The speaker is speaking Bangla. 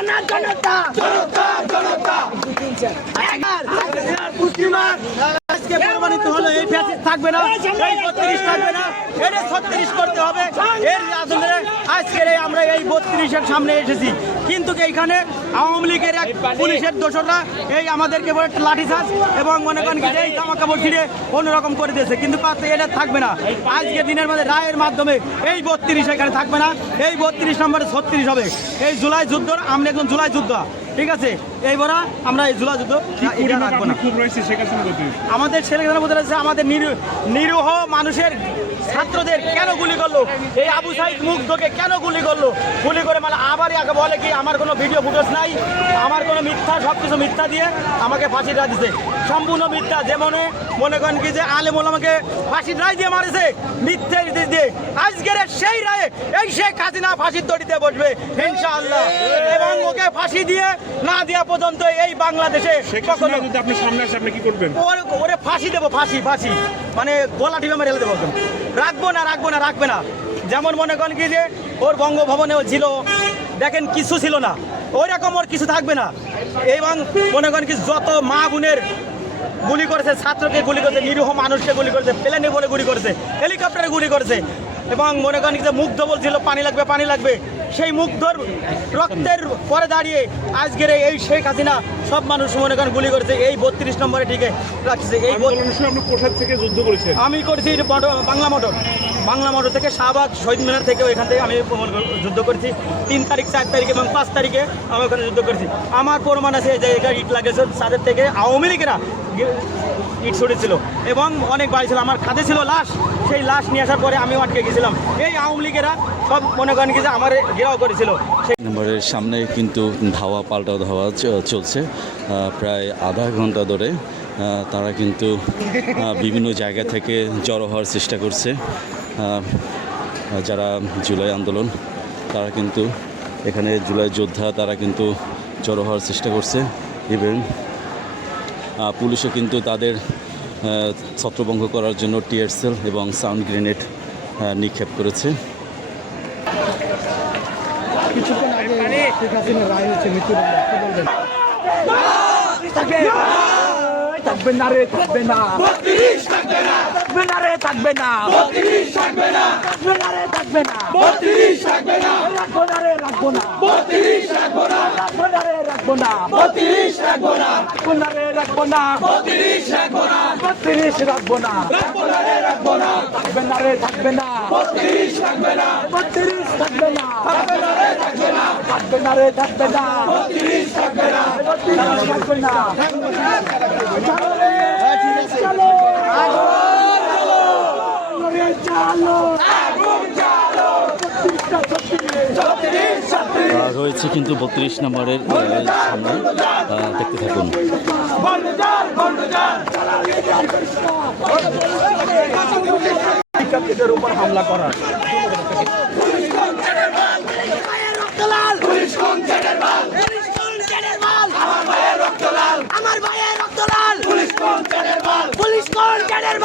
জনতা জনতা জনতা আজকে প্রমাণিত হলো এই ফ্যাসিস্ট থাকবে না, এই 32 থাকবে না, এর 36 করতে হবে। এর আদলে আজকে আমরা এই 32-এর সামনে এসেছি, কিন্তু এইখানে আওয়ামী লীগের এক পুলিশের দোসররা এই আমাদেরকে বলে লাঠিচার্জ এবং মনে করেন কি এই জামা কাপড় ছিঁড়ে অন্যরকম করে দিয়েছে, কিন্তু এটা থাকবে না। আজকে দিনের মধ্যে রায়ের মাধ্যমে এই 32 এখানে থাকবে না, এই 32 নম্বরে 36 হবে। এই জুলাই যুদ্ধ, আমরা একজন জুলাই যুদ্ধ, ঠিক আছে? এইবার আমরা এই জুলাই যুদ্ধ রাখবো না। আমাদের ছেলেখানা বলতে রয়েছে আমাদের নিরীহ মানুষের ছাত্রদের কেন গুলি করলো, এই আবু সাইদ মুগ্ধকে কেন গুলি করলো, গুলি করে মানে আবার আগে বলে কি আমার কোনো ভিডিও ফুটেজ নাই, আমার কোনো মিথ্যা, সব কিছু মিথ্যা দিয়ে আমাকে ফাঁসির রায় দিছে, সম্পূর্ণ মিথ্যা। যেমন মনে করেন কি যে আলেমুল আমাকে ফাঁসির রায় দিয়ে মারেছে মিথ্যে দিয়ে, আজকের সেই রায়ে এই শেখ হাসিনা ফাঁসির দড়িতে বসবে ইনশাআল্লাহ, এবং ওকে ফাঁসি দিয়ে না দেওয়া পর্যন্ত এই বাংলাদেশে আপনি সামনে আসে আপনি কি করবেন? ওরে ফাঁসি দেবো, ফাঁসি মানে গলা টিপে মেরে দেবো, রাখবো না রাখবে না। যেমন মনে করেন কি যে ওর বঙ্গভবনেও ছিল, দেখেন কিছু ছিল না, ওই রকম ওর কিছু থাকবে না। এবং মনে করেন কি যত মা বোনের গুলি করেছে, ছাত্রকে গুলি করেছে, নিরীহ মানুষকে গুলি করেছে, প্লেনে বলে গুলি করেছে, হেলিকপ্টারে গুলি করেছে, এবং মনে করেন যে মুগ্ধ বলছিল পানি লাগবে, সেই মুগ্ধর রক্তের পরে দাঁড়িয়ে আজকের এই শেখ হাসিনা সব মানুষ মনে করেন গুলি করেছে। এই 32 নম্বরে ঠিকে রাখছে। এই কোথা থেকে যুদ্ধ করেছেন? আমি করেছি বাংলা মোটর থেকে শাহবাগ শহীদ মিনার থেকে, ওইখান থেকে আমি যুদ্ধ করেছি 3 তারিখ, 4 তারিখ এবং 5 তারিখে আমি ওখানে যুদ্ধ করেছি। আমার প্রমাণ আছে যে এটা ইট লাগেছে, তাদের থেকে আওয়ামী লীগেরা ইট ছড়েছিল এবং অনেক বাড়ি ছিল, আমার খাতে ছিল লাশ, সেই লাশ নিয়ে আসার পরে আমি আটকে গেছিলাম। এই আওয়ামী লীগেরা সব মনে করেন কি যে আমার ঘেরাও করেছিল। নম্বরের সামনে কিন্তু পাল্টা ধাওয়া চলছে প্রায় আধা ঘন্টা ধরে। তারা কিন্তু বিভিন্ন জায়গা থেকে জড়ো হওয়ার চেষ্টা করছে। যারা জুলাই আন্দোলন, তারা কিন্তু এখানে জুলাই যোদ্ধা, তারা কিন্তু জড়ো হওয়ার চেষ্টা করছে। ইভেন পুলিশও কিন্তু তাদের ছত্রভঙ্গ করার জন্য টিয়ার সেল এবং সাউন্ড গ্রেনেড নিক্ষেপ করেছে। কিছুক্ষণ আগে শেখ হাসিনার রায় হচ্ছে মৃত্যুদণ্ড, কি বলবেন? থাকবে না রে, থাকবে না, থাকবে না রে, থাকবে না, থাকবে না রে, থাকবে না, রাখবো না রে, রাখবো না, রাখবো না রে, রাখবো না, রাখবো না রে, রাখবো না, 32 রাখবো না, 32 রাখবো না, থাকবে না রে, থাকবে না, 32 থাকবে না, 32 থাকবে না, থাকবে না রে, থাকবে না, থাকবে না রে, থাকবে না, 32 থাকবে না, 32 থাকবে না। রয়েছে কিন্তু 32 নম্বরের সামনে, দেখতে থাকুন। শিক্ষার্থীদের উপর হামলা করা, আমার ভাইয়ের রক্ত লাল, পুলিশ কোন চ্যানেল